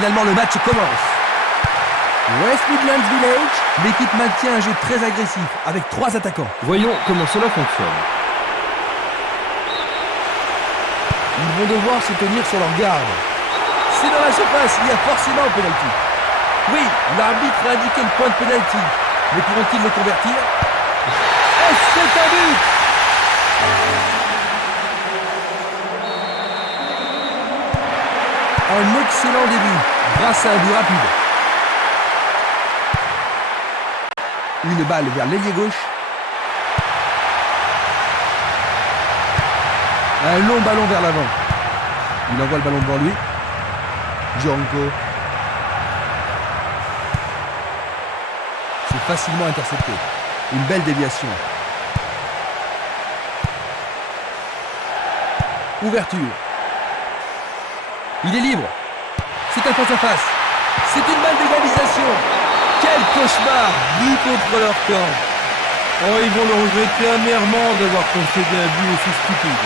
finalement, le match commence. West Midlands Village, l'équipe maintient un jeu très agressif avec 3 attaquants. Voyons comment cela fonctionne. Ils vont devoir se tenir sur leur garde. C'est dans la surface, il y a forcément un penalty. Oui, l'arbitre a indiqué le point de penalty. Mais pourront-ils le convertir? Et c'est un but! Un excellent début, grâce à un but rapide. Une balle vers l'ailier gauche. Un long ballon vers l'avant. Il envoie le ballon devant lui. Django. C'est facilement intercepté. Une belle déviation. Ouverture. Il est libre. C'est un face-à-face. C'est une balle d'égalisation. Quel cauchemar! But contre leur camp. Oh, ils vont le regretter amèrement d'avoir concédé un but aussi stupide.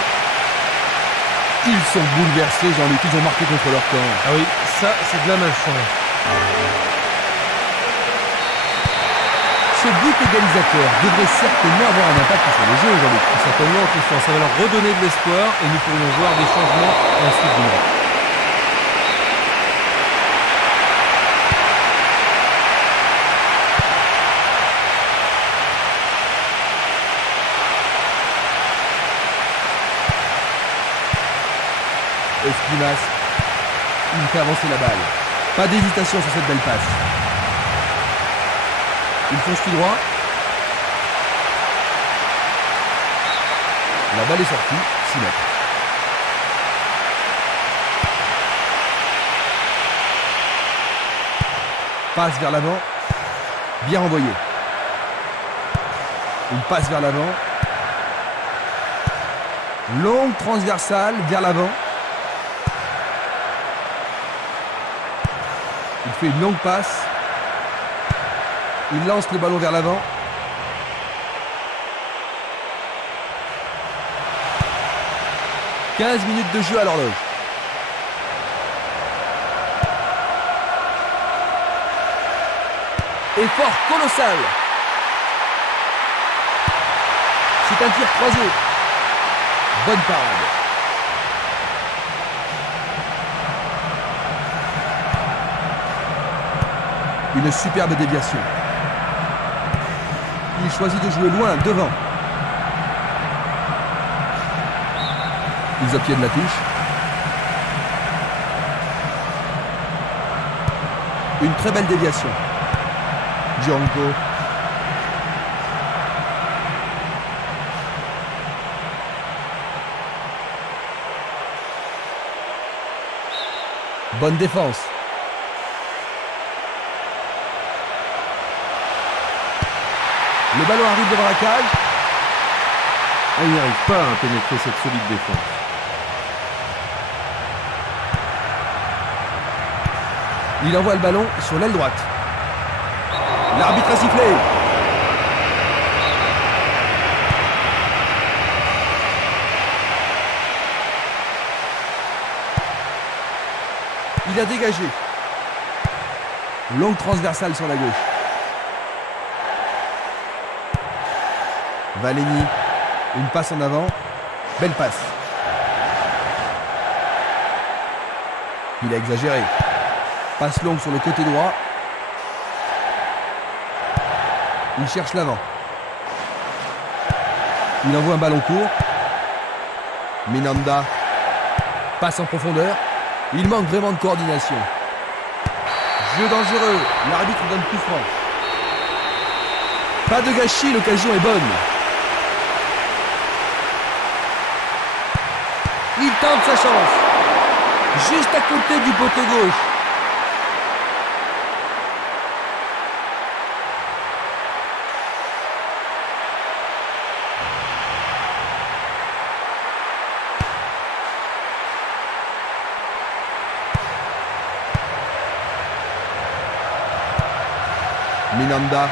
Ils sont bouleversés, Jean-Luc. Ils ont marqué contre leur camp. Ah oui, ça, c'est de la malchance. Ce but égalisateur devrait certainement avoir un impact sur le jeu, Jean-Luc. Certainement, Christian, ça va leur redonner de l'espoir et nous pourrions voir des changements ensuite du match. Espinas, il fait avancer la balle. Pas d'hésitation sur cette belle passe. Il fonce tout droit. La balle est sortie, 6 mètres. Passe vers l'avant. Bien envoyé. Une passe vers l'avant. Longue transversale vers l'avant. Il fait une longue passe. Il lance le ballon vers l'avant. « 15 minutes de jeu à l'horloge. Effort colossal. C'est un tir croisé. Bonne parade. Une superbe déviation. Il choisit de jouer loin, devant. Ils obtiennent la touche. Une très belle déviation. Django. Bonne défense. Le ballon arrive devant la cage. On n'y arrive pas à pénétrer cette solide défense. Il envoie le ballon sur l'aile droite. L'arbitre a sifflé. Il a dégagé. Longue transversale sur la gauche. Valeni, une passe en avant. Belle passe. Il a exagéré. Passe longue sur le côté droit. Il cherche l'avant. Il envoie un ballon court. Minanda passe en profondeur. Il manque vraiment de coordination. Jeu dangereux. L'arbitre donne coup franc. Pas de gâchis, l'occasion est bonne. Il tente sa chance. Juste à côté du poteau gauche. Minanda.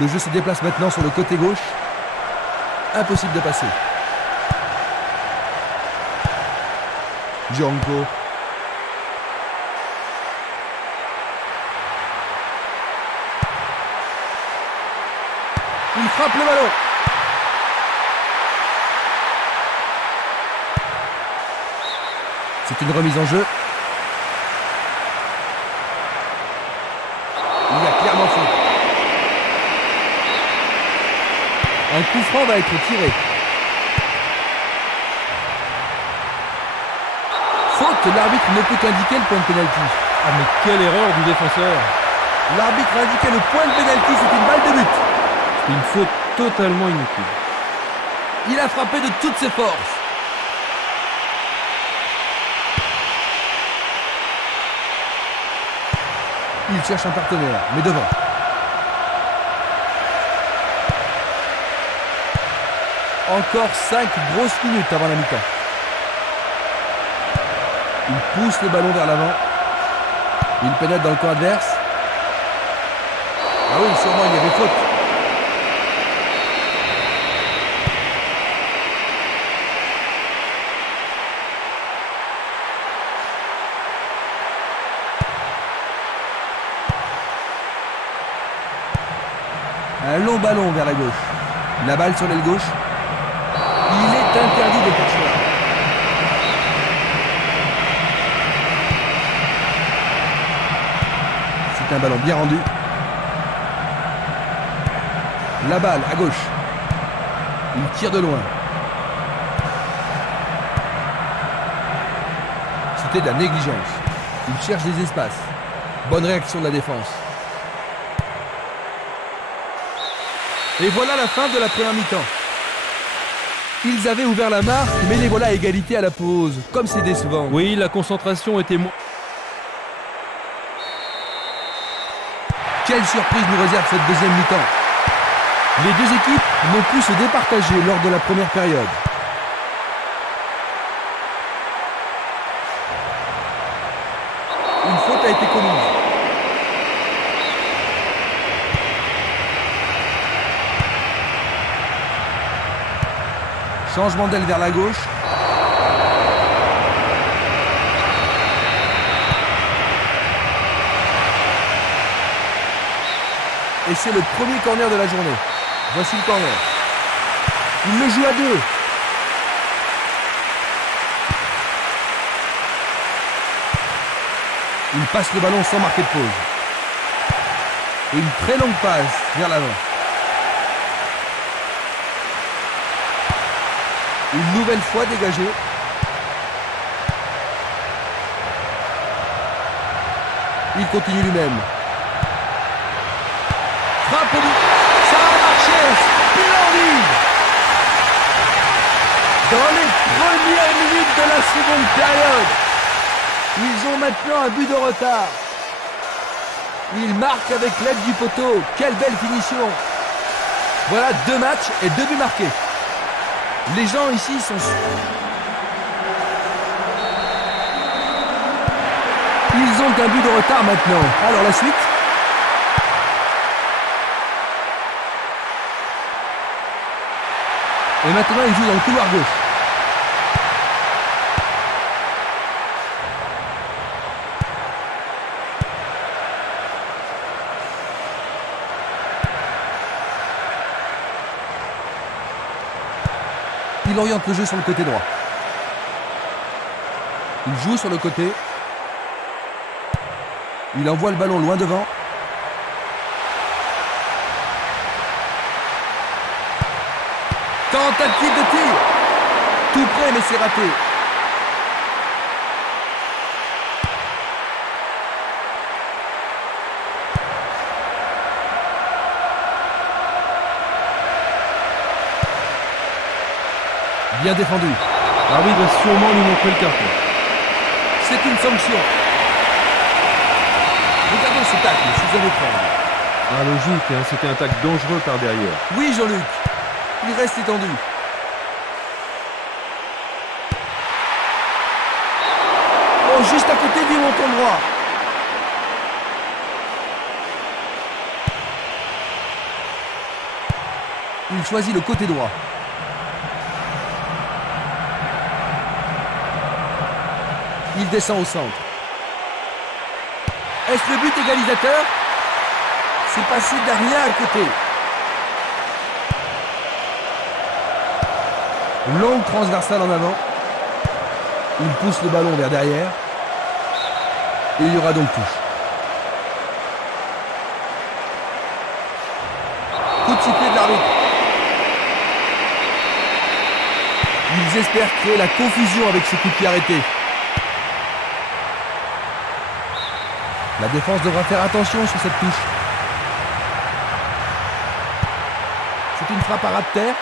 Le jeu se déplace maintenant sur le côté gauche. Impossible de passer. Django. Il frappe le ballon. C'est une remise en jeu. Il y a clairement faute. Un coup franc va être tiré. Faute, l'arbitre ne peut qu'indiquer le point de pénalty. Ah mais quelle erreur du défenseur! L'arbitre a indiqué le point de pénalty, c'est une balle de but. C'est une faute totalement inutile. Il a frappé de toutes ses forces. Il cherche un partenaire, mais devant. Encore 5 grosses minutes avant la mi-temps. Il pousse le ballon vers l'avant. Il pénètre dans le camp adverse. Ah oui, sûrement il y avait faute. Un long ballon vers la gauche. La balle sur l'aile gauche. Il est interdit de faire cela. C'est un ballon bien rendu. La balle à gauche. Il tire de loin. C'était de la négligence. Il cherche des espaces. Bonne réaction de la défense. Et voilà la fin de la première mi-temps. Ils avaient ouvert la marque, mais les voilà à égalité à la pause. Comme c'est décevant. Oui, la concentration était moins... Quelle surprise nous réserve cette deuxième mi-temps. Les deux équipes n'ont pu se départager lors de la première période. Une faute a été commise. Changement d'aile vers la gauche. Et c'est le premier corner de la journée. Voici le corner. Il le joue à deux. Il passe le ballon sans marquer de pause. Et une très longue passe vers l'avant. Une nouvelle fois dégagé. Il continue lui-même. Frappe au but. Ça a marché. Splendide. Dans les premières minutes de la seconde période, ils ont maintenant un but de retard. Ils marquent avec l'aide du poteau. Quelle belle finition. Voilà 2 matchs et 2 buts marqués. Les gens ici sont... Ils ont un but de retard maintenant. Alors la suite. Et maintenant ils jouent dans le couloir gauche. Il oriente le jeu sur le côté droit. Il joue sur le côté. Il envoie le ballon loin devant. Tentative de tir. Tout près mais c'est raté. Bien défendu. L'arbitre va sûrement lui montrer le carton. C'est une sanction. Regardons ce tacle sous un écran. Ah logique, hein, c'était un tacle dangereux par derrière. Oui Jean-Luc. Il reste étendu. Oh, juste à côté du montant droit. Il choisit le côté droit. Il descend au centre. Est-ce le but égalisateur? C'est passé derrière à côté. Longue transversale en avant. Il pousse le ballon vers derrière. Et il y aura donc touche. Coup de sifflet de l'arbitre. Ils espèrent créer la confusion avec ce coup de pied arrêté. La défense devra faire attention sur cette touche. C'est une frappe à ras de terre.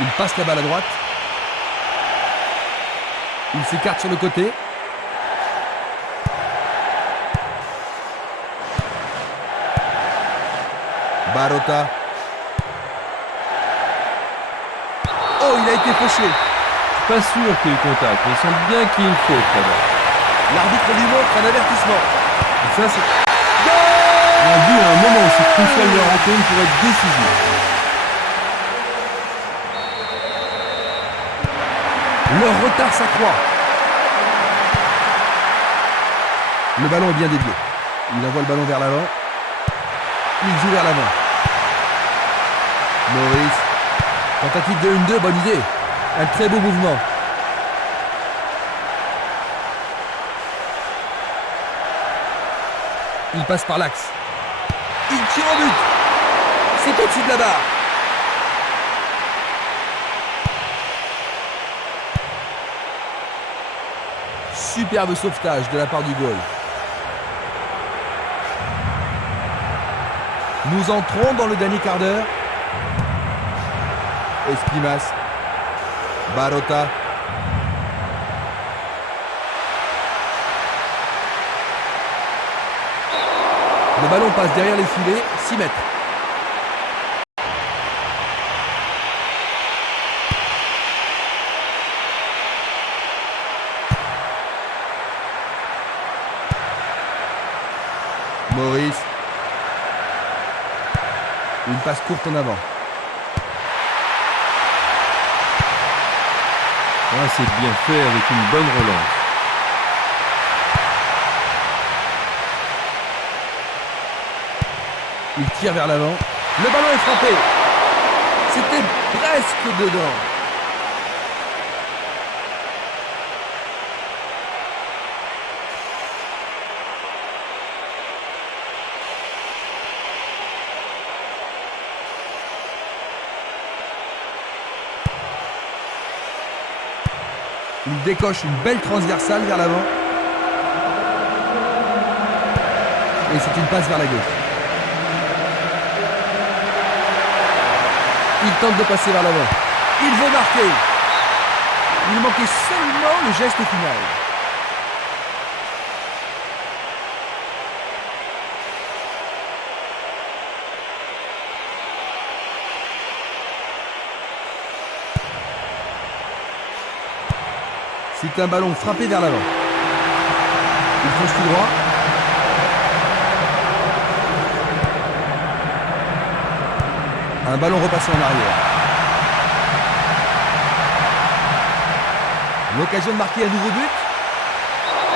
Il passe la balle à droite. Il s'écarte sur le côté. Barota. Oh, il a été fauché. Pas sûr qu'il y ait eu contact, mais il semble bien qu'il y ait une faute là-bas. L'arbitre lui montre un avertissement. Et ça, c'est un but à un moment aussi crucial de la rencontre pour être décisif. Leur retard s'accroît. Le ballon est bien dévié. Il envoie le ballon vers l'avant. Il joue vers l'avant. Maurice. Tentative de 1-2, bonne idée. Un très beau mouvement. Il passe par l'axe. Il tire au but. C'est au-dessus de la barre. Superbe sauvetage de la part du goal. Nous entrons dans le dernier quart d'heure. Esquimas. Barota. Le ballon passe derrière les filets, 6 mètres. Maurice. Une passe courte en avant. Ah, c'est bien fait avec une bonne relance. Il tire vers l'avant. Le ballon est frappé. C'était presque dedans. Il décoche une belle transversale vers l'avant. Et c'est une passe vers la gauche. Il tente de passer vers l'avant. Il veut marquer. Il manquait seulement le geste final. C'est un ballon frappé vers l'avant. Il fonce tout droit. Un ballon repassé en arrière. L'occasion de marquer un nouveau but.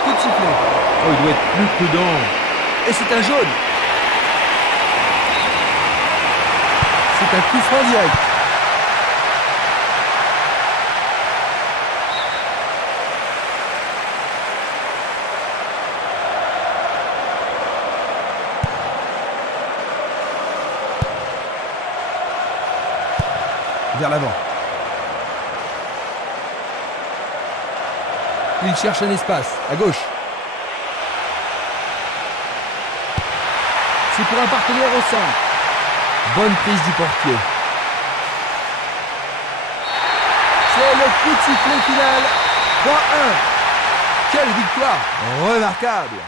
Coup de sifflet. Oh, il doit être plus prudent. Et c'est un jaune. C'est un coup franc direct. Vers l'avant. Il cherche un espace, à gauche. C'est pour un partenaire au centre. Bonne prise du portier. C'est le coup de sifflet final. 3-1. Quelle victoire remarquable.